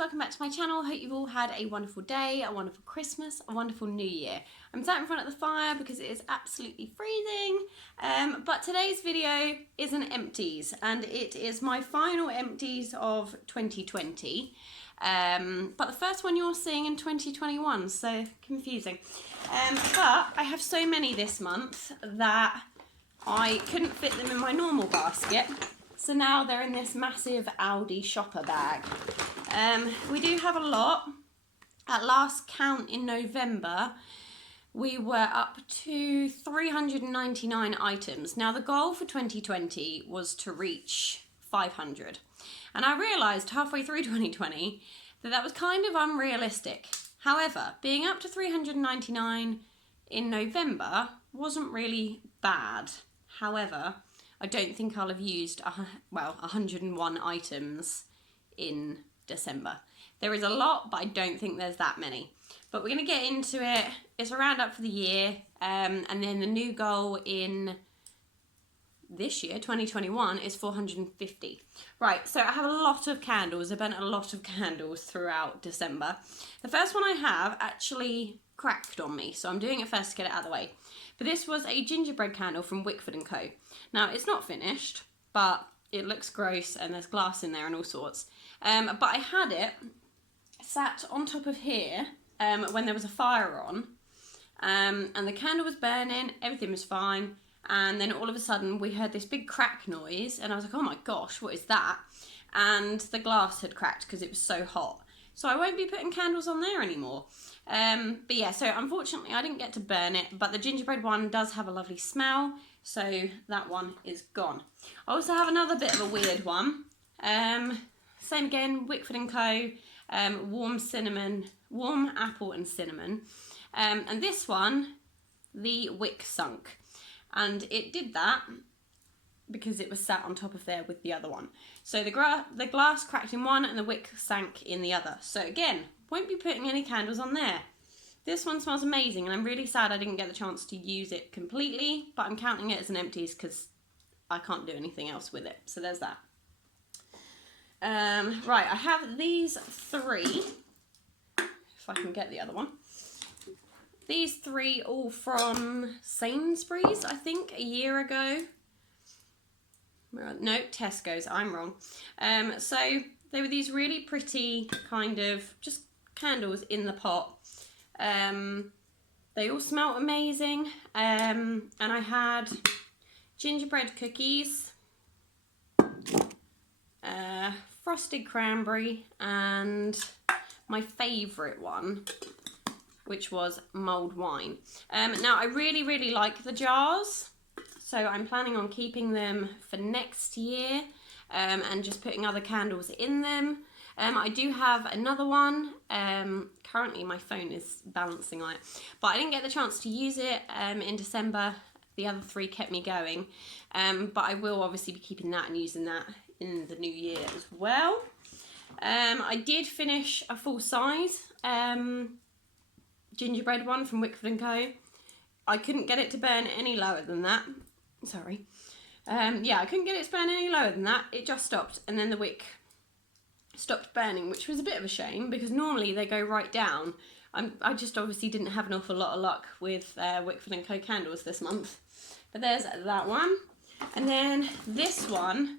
welcome back to my channel. Hope you've all had a wonderful day, a wonderful Christmas, a wonderful New Year. I'm sat in front of the fire because it is absolutely freezing, but today's video is an empties and it is my final empties of 2020, but the first one you're seeing in 2021, so confusing. But I have so many this month that I couldn't fit them in my normal basket. So now they're in this massive Aldi shopper bag. We do have a lot. At last count in November, we were up to 399 items. Now the goal for 2020 was to reach 500. And I realised halfway through 2020 that was kind of unrealistic. However, being up to 399 in November wasn't really bad. However, I don't think I'll have used, 101 items in December. There is a lot, but I don't think there's that many. But we're going to get into it. It's a roundup for the year, and then the new goal in this year, 2021, is 450. Right, so I have a lot of candles. I burnt a lot of candles throughout December. The first one I have actually cracked on me, so I'm doing it first to get it out of the way. But this was a gingerbread candle from Wickford & Co. Now, it's not finished, but it looks gross and there's glass in there and all sorts. But I had it sat on top of here when there was a fire on, and the candle was burning, everything was fine, and then all of a sudden we heard this big crack noise, and I was like, oh my gosh, what is that? And the glass had cracked because it was so hot. So I won't be putting candles on there anymore. But yeah, so unfortunately I didn't get to burn it, but the gingerbread one does have a lovely smell, so that one is gone. I also have another bit of a weird one. Same again, Wickford & Co. Warm apple and cinnamon. And this one, the wick sunk. And it did that because it was sat on top of there with the other one. So the glass cracked in one and the wick sank in the other. So again, won't be putting any candles on there. This one smells amazing and I'm really sad I didn't get the chance to use it completely, but I'm counting it as an empties because I can't do anything else with it. So there's that. Right, I have these three, if I can get the other one. These three all from Sainsbury's, I think, a year ago. No, Tesco's, I'm wrong. So they were these really pretty kind of just candles in the pot. They all smelled amazing. And I had gingerbread cookies, frosted cranberry, and my favourite one, which was mulled wine. Now I really, really like the jars. So I'm planning on keeping them for next year and just putting other candles in them. I do have another one. Currently my phone is balancing on it, but I didn't get the chance to use it in December. The other three kept me going, but I will obviously be keeping that and using that in the new year as well. I did finish a full size gingerbread one from Wickford & Co. I couldn't get it to burn any lower than that. Sorry. Yeah, I couldn't get it to burn any lower than that. It just stopped, and then the wick stopped burning, which was a bit of a shame because normally they go right down. I just obviously didn't have an awful lot of luck with Wickford & Co candles this month. But there's that one. And then this one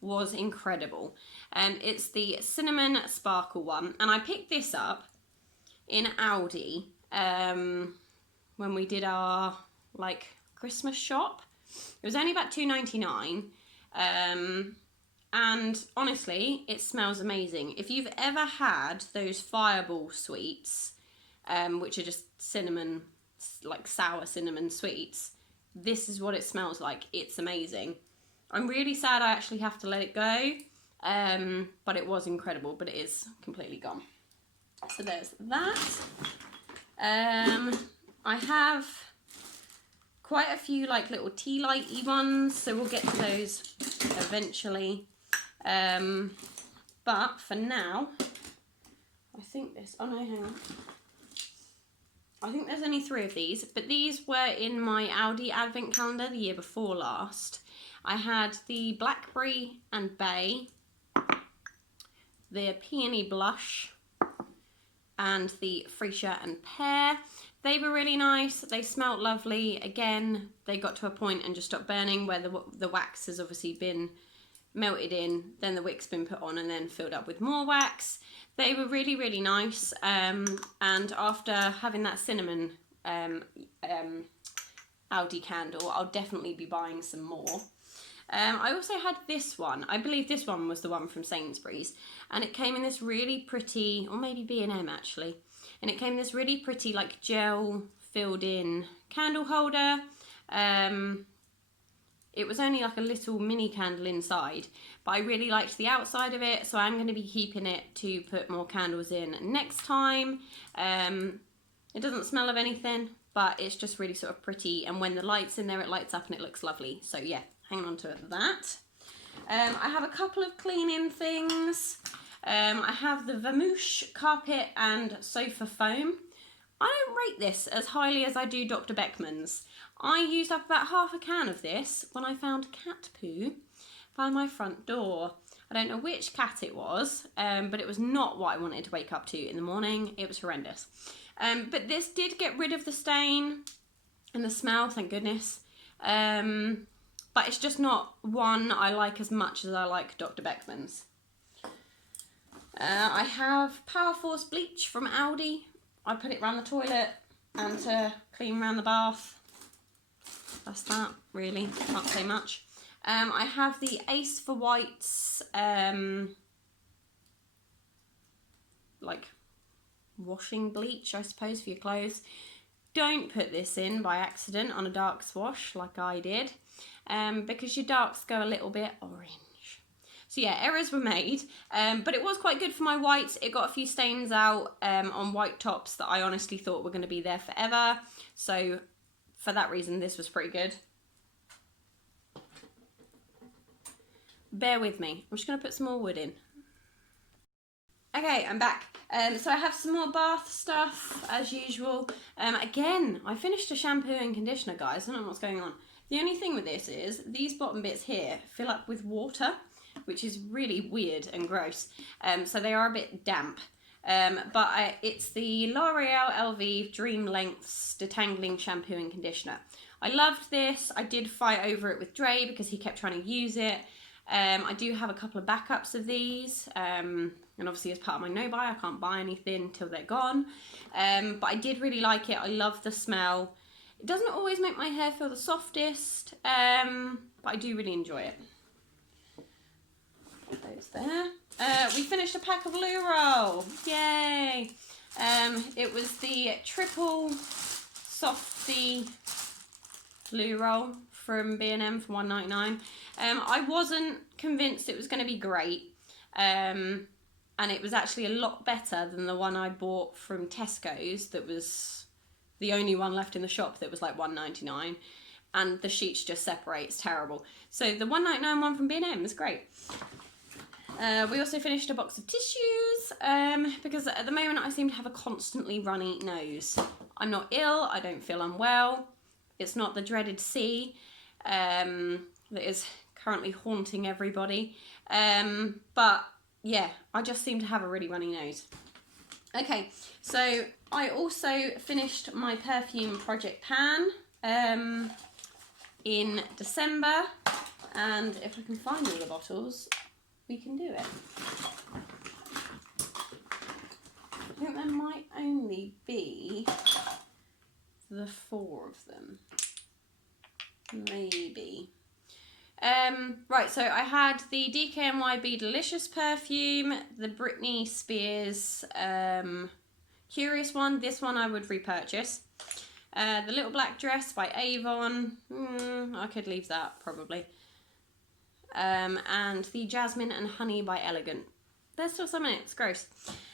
was incredible. And it's the cinnamon sparkle one. And I picked this up in Aldi when we did our Christmas shop. It was only about $2.99, and honestly it smells amazing. If you've ever had those fireball sweets, which are just cinnamon, sour cinnamon sweets, this is what it smells like. It's amazing. I'm really sad I actually have to let it go, but it was incredible, but it is completely gone. So there's that. I have quite a few little tea lighty ones, so we'll get to those eventually. But for now, I think hang on. I think there's only 3 of these, but these were in my Aldi advent calendar the year before last. I had the blackberry and bay, the Peony Blush and the Freesia and Pear. They were really nice. They smelt lovely. Again, they got to a point and just stopped burning where the wax has obviously been melted in, then the wick's been put on and then filled up with more wax. They were really, really nice. And after having that cinnamon Aldi candle, I'll definitely be buying some more. I also had this one. I believe this one was the one from Sainsbury's, and it came in this really pretty, or maybe B&M actually, and it came in this really pretty like gel filled in candle holder. It was only like a little mini candle inside, but I really liked the outside of it, so I'm going to be keeping it to put more candles in next time. It doesn't smell of anything, but it's just really sort of pretty, and when the light's in there it lights up and it looks lovely. So yeah, hang on to that. I have a couple of cleaning things. I have the Vamoosh carpet and sofa foam. I don't rate this as highly as I do Dr. Beckman's. I used up about half a can of this when I found cat poo by my front door. I don't know which cat it was, but it was not what I wanted to wake up to in the morning. It was horrendous. But this did get rid of the stain and the smell, thank goodness. But it's just not one I like as much as I like Dr. Beckman's. I have Power Force bleach from Aldi. I put it around the toilet and to clean around the bath. That's that, really. Can't say much. I have the Ace for Whites, like washing bleach, I suppose, for your clothes. Don't put this in by accident on a darks wash like I did, because your darks go a little bit orange. So yeah, errors were made, but it was quite good for my whites. It got a few stains out on white tops that I honestly thought were going to be there forever. So for that reason, this was pretty good. Bear with me. I'm just going to put some more wood in. Okay, I'm back. So I have some more bath stuff, as usual. Again, I finished a shampoo and conditioner, guys. I don't know what's going on. The only thing with this is these bottom bits here fill up with water, which is really weird and gross. So they are a bit damp. But it's the L'Oreal Elvive Dream Lengths Detangling Shampoo and Conditioner. I loved this. I did fight over it with Dre because he kept trying to use it. I do have a couple of backups of these, and obviously as part of my no buy I can't buy anything till they're gone, but I did really like it. I love the smell. It doesn't always make my hair feel the softest, but I do really enjoy it. Put those there. We finished a pack of loo roll, yay! It was the triple softy loo roll from B&M for $1.99. I wasn't convinced it was going to be great, and it was actually a lot better than the one I bought from Tesco's that was the only one left in the shop that was like $1.99, and the sheets just separate. It's terrible. So the $1.99 one from B&M is great. We also finished a box of tissues, because at the moment I seem to have a constantly runny nose. I'm not ill, I don't feel unwell, it's not the dreaded C that is currently haunting everybody, but yeah, I just seem to have a really runny nose. Okay, so I also finished my perfume project pan in December, and if I can find all the bottles, we can do it. I think there might only be the 4 of them, maybe. Right, so I had the DKNY Be Delicious perfume, the Britney Spears Curious one. This one I would repurchase. The Little Black Dress by Avon. I could leave that probably. And the Jasmine and Honey by Elegant. There's still some in it. It's gross.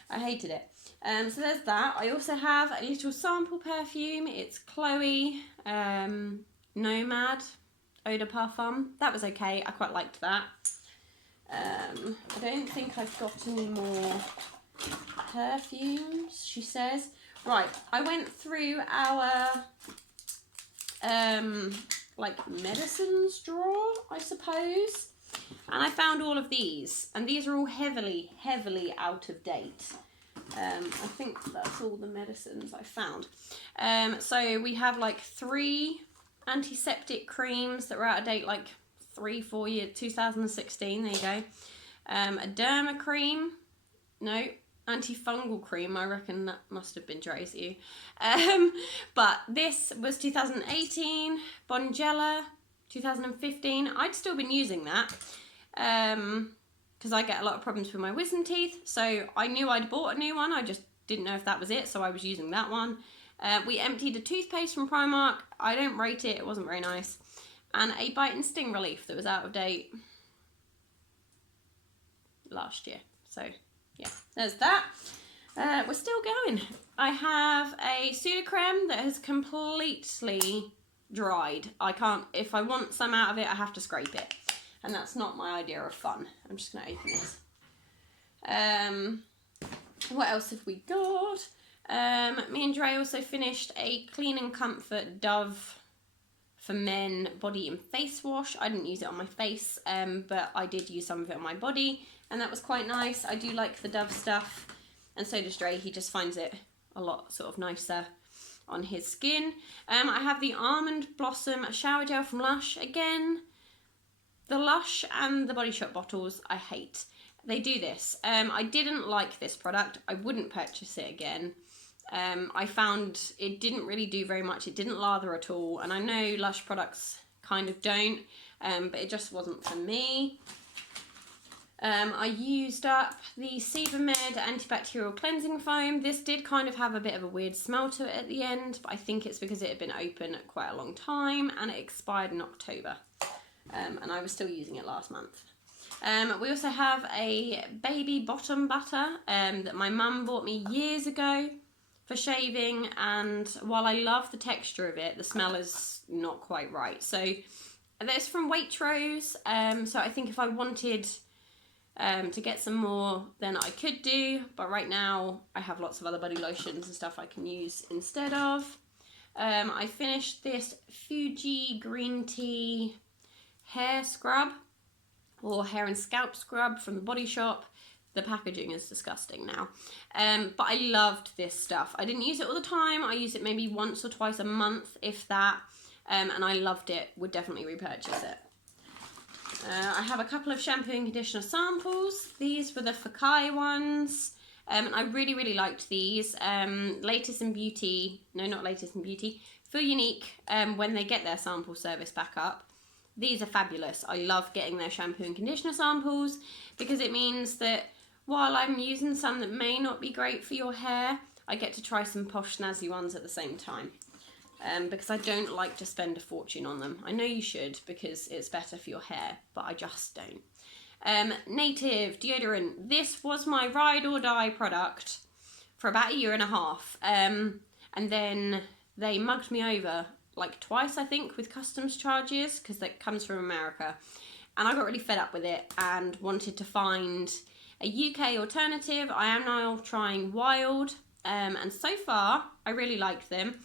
I hated it. So there's that. I also have a little sample perfume. It's Chloe Nomad Eau de Parfum. That was okay. I quite liked that. I don't think I've got any more perfumes, she says. Right, I went through our like medicines drawer, I suppose. And I found all of these, and these are all heavily, heavily out of date. I think that's all the medicines I found. So we have like 3 antiseptic creams that were out of date like 3-4 years, 2016, there you go. A derma cream, no, antifungal cream, I reckon that must have been Dre's you. But this was 2018, Bonjela, 2015, I'd still been using that. Because I get a lot of problems with my wisdom teeth, so I knew I'd bought a new one, I just didn't know if that was it, so I was using that one. We emptied a toothpaste from Primark, I don't rate it, it wasn't very nice, and a bite and sting relief that was out of date last year, so yeah, there's that. We're still going. I have a pseudocreme that has completely dried. I can't, if I want some out of it, I have to scrape it. And that's not my idea of fun. I'm just going to open this. What else have we got? Me and Dre also finished a Clean and Comfort Dove for Men body and face wash. I didn't use it on my face, but I did use some of it on my body. And that was quite nice. I do like the Dove stuff. And so does Dre. He just finds it a lot sort of nicer on his skin. I have the Almond Blossom Shower Gel from Lush. Again, the Lush and the Body Shop bottles, I hate. They do this. I didn't like this product. I wouldn't purchase it again. I found it didn't really do very much. It didn't lather at all. And I know Lush products kind of don't, but it just wasn't for me. I used up the Sebamed antibacterial cleansing foam. This did kind of have a bit of a weird smell to it at the end, but I think it's because it had been open quite a long time and it expired in October. And I was still using it last month. We also have a baby bottom butter that my mum bought me years ago for shaving, and while I love the texture of it, the smell is not quite right. So that's from Waitrose, so I think if I wanted to get some more, then I could do, but right now I have lots of other body lotions and stuff I can use instead of. I finished this Fuji green tea hair scrub, or hair and scalp scrub from the Body Shop. The packaging is disgusting now, but I loved this stuff. I didn't use it all the time. I use it maybe once or twice a month, if that, and I loved it. Would definitely repurchase it. I have a couple of shampoo and conditioner samples. These were the Fakai ones, and I really, really liked these. Latest in Beauty, no, not Latest in Beauty, Feel Unique, when they get their sample service back up. These are fabulous. I love getting their shampoo and conditioner samples because it means that while I'm using some that may not be great for your hair, I get to try some posh snazzy ones at the same time. Because I don't like to spend a fortune on them. I know you should because it's better for your hair, but I just don't. Native deodorant. This was my ride or die product for about 1.5 years. And then they mugged me over like twice, I think, with customs charges because that comes from America. And I got really fed up with it and wanted to find a UK alternative. I am now trying Wild. And so far, I really liked them.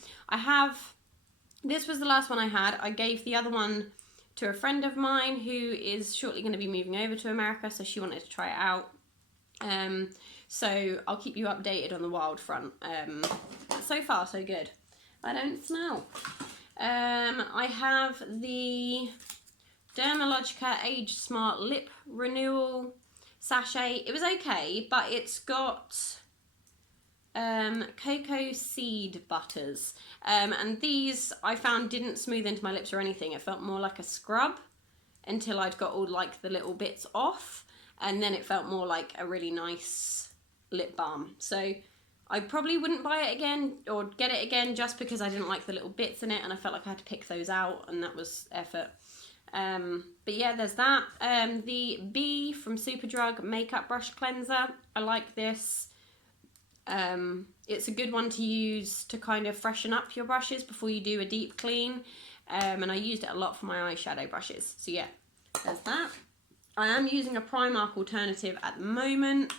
This was the last one I had. I gave the other one to a friend of mine who is shortly going to be moving over to America, so she wanted to try it out. So I'll keep you updated on the Wild front. So far, so good. I don't smell. I have the Dermalogica Age Smart Lip Renewal sachet. It was okay, but it's got cocoa seed butters, and these I found didn't smooth into my lips or anything. It felt more like a scrub until I'd got all like the little bits off, and then it felt more like a really nice lip balm. So I probably wouldn't buy it again or get it again just because I didn't like the little bits in it and I felt like I had to pick those out, and that was effort. But yeah, there's that. The B from Superdrug Makeup Brush Cleanser. I like this. It's a good one to use to kind of freshen up your brushes before you do a deep clean, and I used it a lot for my eyeshadow brushes, so yeah, there's that. I am using a Primark alternative at the moment,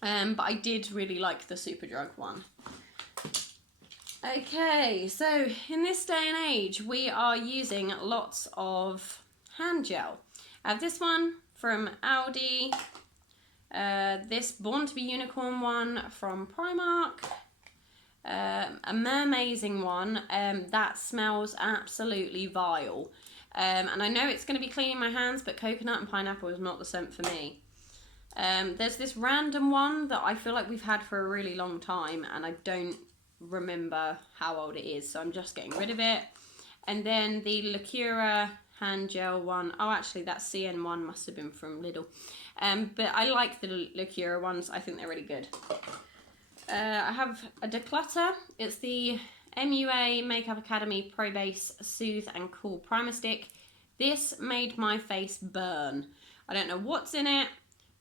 but I did really like the Superdrug one. Okay, so in this day and age we are using lots of hand gel, I have this one from Aldi. This Born to be Unicorn one from Primark. A mermazing one that smells absolutely vile. And I know it's going to be cleaning my hands, but coconut and pineapple is not the scent for me. There's this random one that I feel like we've had for a really long time, and I don't remember how old it is, so I'm just getting rid of it. And then the Lacura hand gel one. Oh, actually, that CN one must have been from Lidl. But I like the Lacura ones. I think they're really good. I have a Declutter. It's the MUA Makeup Academy Pro Base Soothe and Cool Primer Stick. This made my face burn. I don't know what's in it,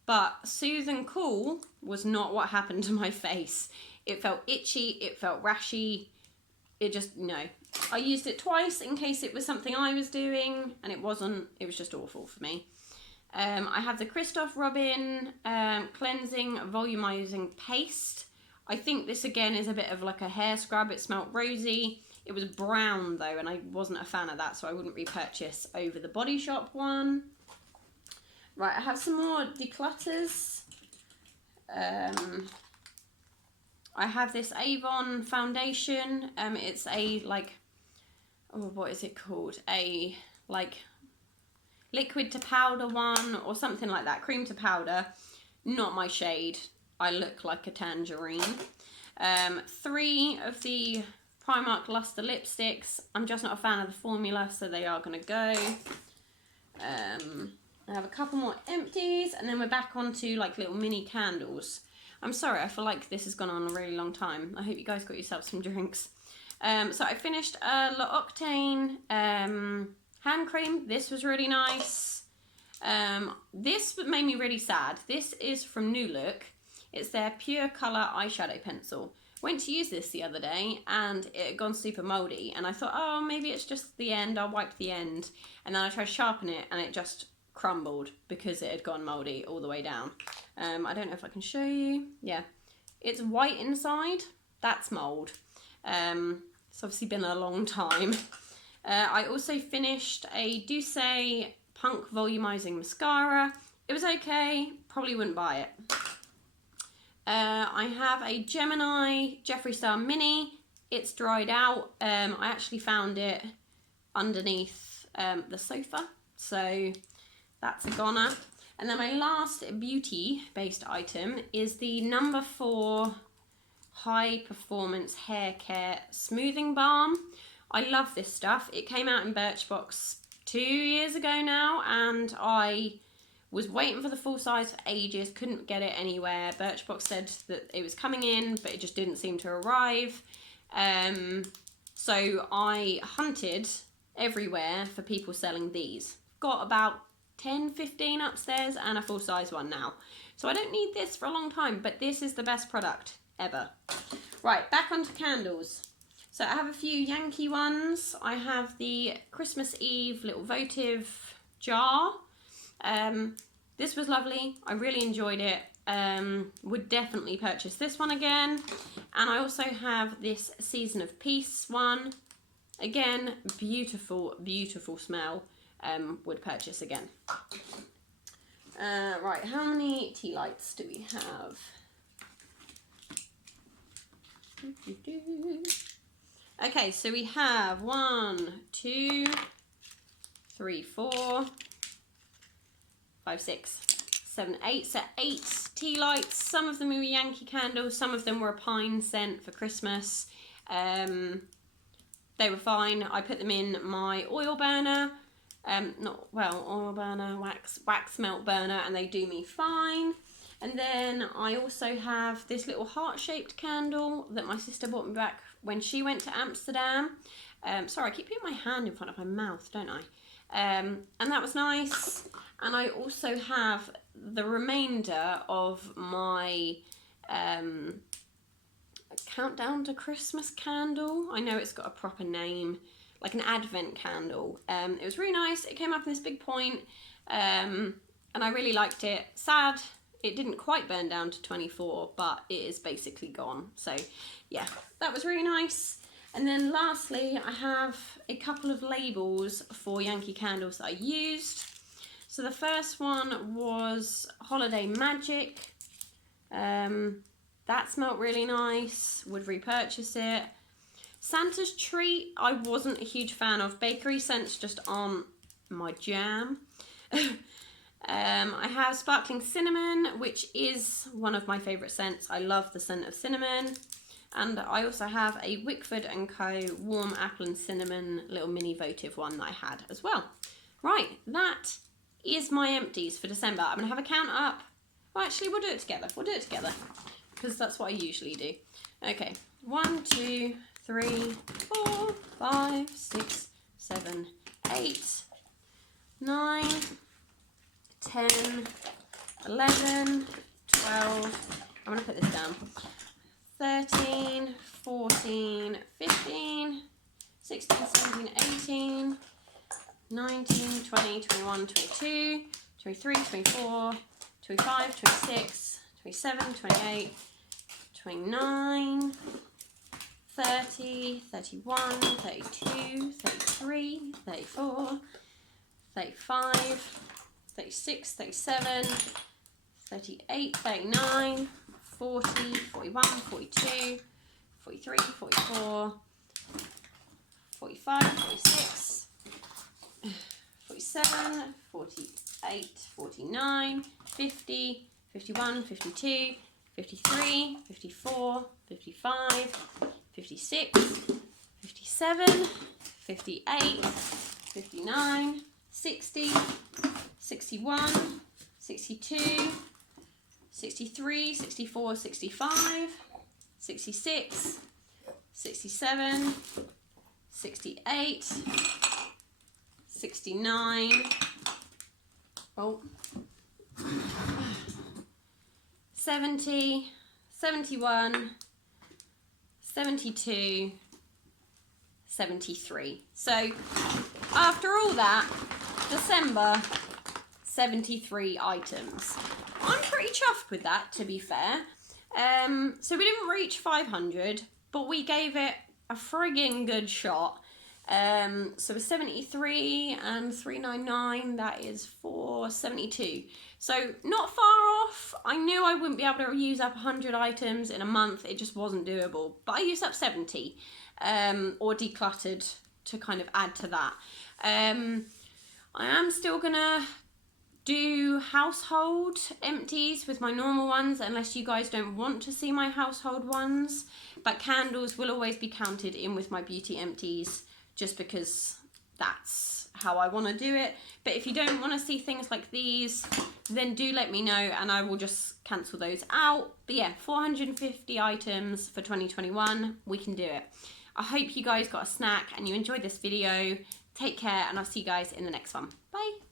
but Soothe and Cool was not what happened to my face. It felt itchy, it felt rashy, it just, no. I used it twice in case it was something I was doing, and it wasn't, it was just awful for me. I have the Christoph Robin Cleansing Volumizing Paste. I think this again is a bit of like a hair scrub. It smelled rosy. It was brown though, and I wasn't a fan of that, so I wouldn't repurchase over the Body Shop one. Right, I have some more declutters. I have this Avon foundation. It's a like, oh, what is it called? A like liquid to powder one or something like that. Cream to powder. Not my shade. I look like a tangerine. 3 of the Primark Luster lipsticks. I'm just not a fan of the formula, so they are going to go. I have a couple more Empties, and then we're back onto like little mini candles. I'm sorry, I feel like this has gone on a really long time. I hope you guys got yourself some drinks. So I finished L'Occitane hand cream. This was really nice. This made me really sad. This is from New Look. It's their Pure Colour eyeshadow pencil. Went to use this the other day and it had gone super mouldy, and I thought, oh, maybe it's just the end, I'll wipe the end. And then I tried to sharpen it and it just crumbled because it had gone mouldy all the way down. I don't know if I can show you. Yeah, it's white inside. That's mould. It's obviously been a long time. I also finished a Douce Punk Volumizing Mascara. It was okay, probably wouldn't buy it. I have a Gemini Jeffree Star Mini. It's dried out. I actually found it underneath the sofa, so that's a goner. And then my last beauty-based item is the No. 4 High Performance Hair Care Smoothing Balm. I love this stuff. It came out in Birchbox 2 years ago now, and I was waiting for the full size for ages, couldn't get it anywhere. Birchbox said that it was coming in, but it just didn't seem to arrive. So I hunted everywhere for people selling these. Got about 10, 15 upstairs and a full size one now. So I don't need this for a long time, but this is the best product ever. Right, back onto candles. So I have a few Yankee ones. I have the Christmas Eve little votive jar. This was lovely. I really enjoyed it. Would definitely purchase this one again. And I also have this Season of Peace one. Again, beautiful, beautiful smell. Would purchase again. Right, how many tea lights do we have? Okay, so we have 1, 2, 3, 4, 5, 6, 7, 8. So 8 tea lights. Some of them were Yankee candles. Some of them were a pine scent for Christmas. They were fine. I put them in my oil burner. Oil burner, wax melt burner, and they do me fine. And then I also have this little heart-shaped candle that my sister bought me back when she went to Amsterdam. Sorry, I keep putting my hand in front of my mouth, don't I? And that was nice. And I also have the remainder of my Countdown to Christmas candle. I know it's got a proper name, like an advent candle. It was really nice. It came up in this big point, and I really liked it. Sad it didn't quite burn down to 24, but it is basically gone. So yeah, that was really nice. And then lastly, I have a couple of labels for Yankee candles that I used. So the first one was Holiday Magic. That smelled really nice. Would repurchase it. Santa's Treat, I wasn't a huge fan of. Bakery scents just aren't my jam. I have Sparkling Cinnamon, which is one of my favourite scents. I love the scent of cinnamon. And I also have a Wickford & Co. Warm Apple and Cinnamon little mini votive one that I had as well. Right, that is my empties for December. I'm going to have a count up. Well, actually, we'll do it together. We'll do it together because that's what I usually do. Okay, 1, 2, 3, 4, 5, 6, 7, 8, 9, 10, 11, 12, I'm going to put this down, 13, 14, 15, 16, 17, 18, 19, 20, 21, 22, 23, 24, 25, 26, 27, 28, 29, 30, 31, 32, 33, 34, 35, 36, 37, 38, 39, 40, 41, 42, 43, 44, 45, 46, 47, 48, 49, 50, 51, 52, 53, 54, 55, 56, 57, 58, 59, 60, 61, 62, 63, 64, 65, 66, 67, 68, 69, oh, 70, 71, 72, 73. So after all that, December, 73 items. I'm pretty chuffed with that, to be fair. So we didn't reach 500, but we gave it a frigging good shot. So 73 and 399, that is 472. So not far off. I knew I wouldn't be able to use up 100 items in a month. It just wasn't doable. But I used up 70, or decluttered to kind of add to that. I am still gonna do household empties with my normal ones unless you guys don't want to see my household ones, but candles will always be counted in with my beauty empties just because that's how I want to do it. But if you don't want to see things like these, then do let me know and I will just cancel those out. But yeah, 450 items for 2021, we can do it. I hope you guys got a snack and you enjoyed this video. Take care and I'll see you guys in the next one. Bye.